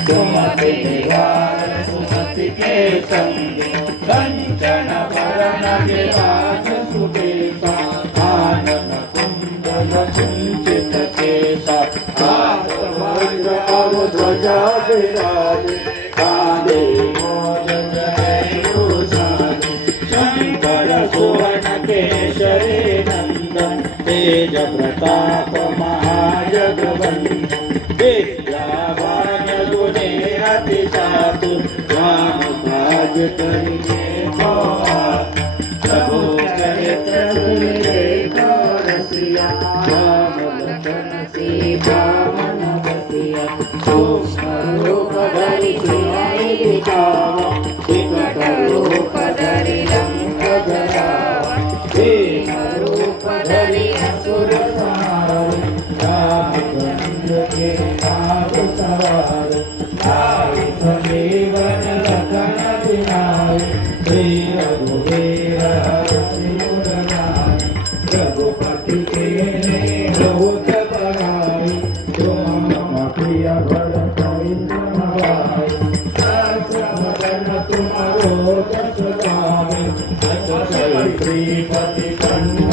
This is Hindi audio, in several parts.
सुमति निवार सुमति के संगी कंचन वरण विराज सुबेसा आनन कुंडल कुंचित केसा हाथ वज्र और ध्वजा विराजे कांधे मोज जयभूषाणि शंकर सुवर्ण केशरी नंदन तेज प्रताप महाजगवंदन विद्यावान गुणे अति चातुर ज्ञान भाग करिए प्रभु चरित्र सुनिए रसिया राम लखन सीता मन बसिया सूक्ष्म रूप धरि सियाहि दिखावा विकट रूप धरि लंक जरावा भीम रूप धरि असुर संहार रामचंद्र के नाम सवार लाए संजीवन लखन जियाए श्री रघुवीर सिर लाए रघुपति के बहुत बड़ाई तुम मम प्रिय भरत भाई सहस्र तुम्हारो जस गावे अस श्रीपति कंठन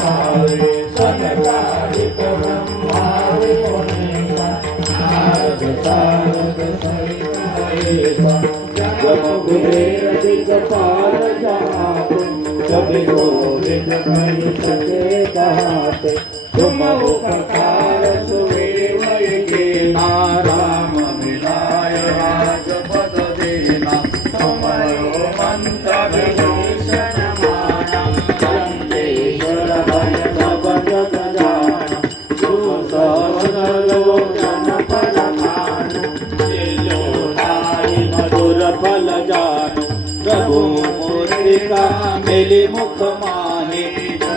गावे सनकादिक ब्रह्मादि मुनीसा नारद सारद सहित महेशा जब कुबेर दिगपाल जाते कभी गोविंद नहीं सके कहते तुम उपकार सुग्रीव के नाराम मिलाय राजपद देना तुम्हारो मंत्र विभीषण माना लंकेश्वर भय सब जग जाना तू सवन लोचन फल खानु मधुर फल जानु प्रभु मुद्रिका मिली मुख माहे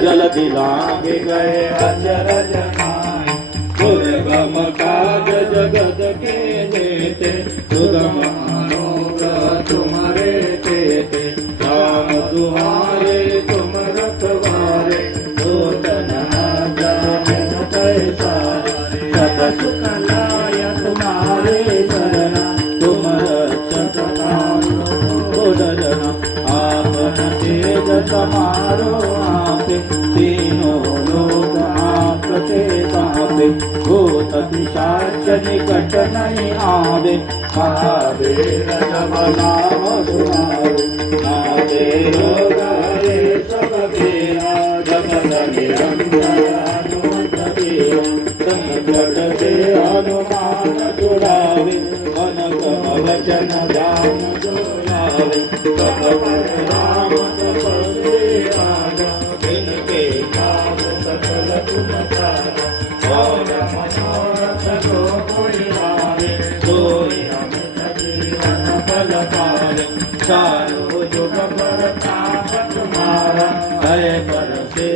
जल दिलांगे गए अचरज माहे दुर्गम काज जगत के जेते सुगम अनुग्रह तुम्हारे तेते राम तुम्हारे तुम रखवारे दूतन जाने पैसारे सब सुख लाय तुम्हारे शरणा तुम रक्षक डरना आपन तेज समारो आपे तीनों लोग आपके कांपे भूत पिशाच निकट नहीं आवे महावीर जब नाम सुनावे नावे रोग हरे सब पीरा जगत निरंतर हनुमत वीरा संकट से हनुमान छुड़ावे मन क्रम वचन ध्यान जोड़ावे राम तपस्वी राजा जिनके नाम सकल तुम सारा और मनोरथ को कोई लावे सोई अमित जीवन फल पावे चारों जुग प्रताप तुम्हारा है पर से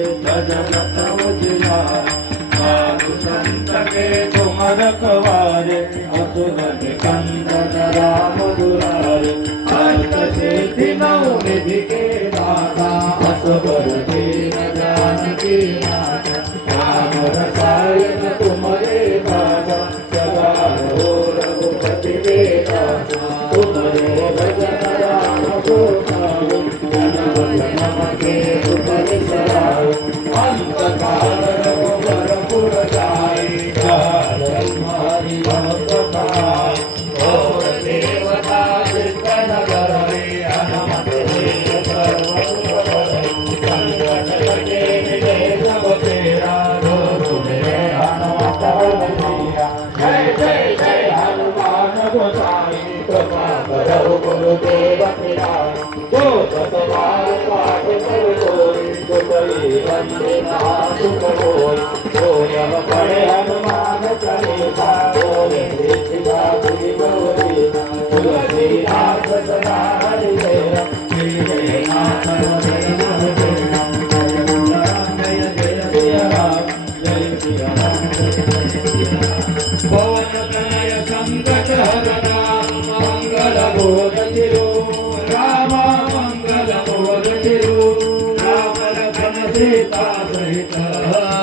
जगत उजियारा साधु संत के तुम रखवारे असुर निकंदन राम दुलारे अष्ट सिद्धि नौ निधि के दाता असबर दीन जानकी माता राम रसायन तुम्हारे दाता सदा रहो रघुपति वेदा तुम्हारे भजन राम को गाओ जन मम के उपनिषदाओ अंत काल रघुवर जाए काल हरि भक्त पाए और देवता चित्तन करे हनुमत से सर्व संकट कटे मिले सब तेरा जो सुमिरे हनुमत बलबीरा जय जय जय हनुमान गोसाई कृपा करो गुरुदेव पिराई जो सतबार पाठ कर कोई तो कई बंदे सुख होई जो यम पढ़े हनुमान चालीसा बोले सीता बुद्धि गौरी तुलसीदास सदा हरि तेरा जय नाथ जय नाथ जय जय राम जय सिया राम पवन तनय संकट हरना मंगल मूर्ति राम मंगल मूर्ति राम लखन सीता सहित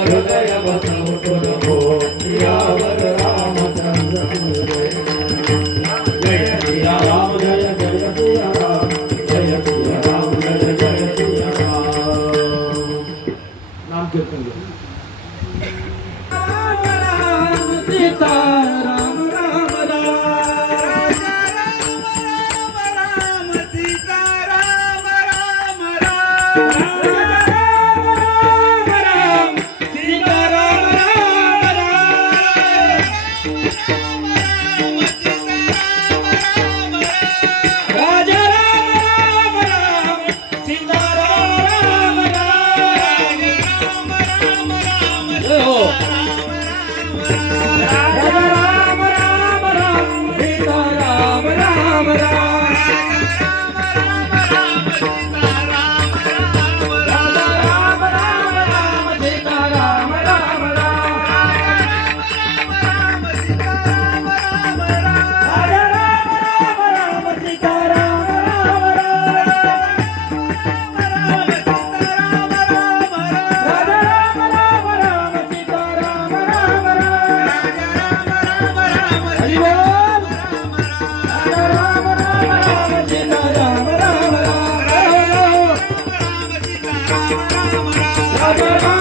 हृदय बसो सुरभो सियावर रामचंद्र राम राम Bye.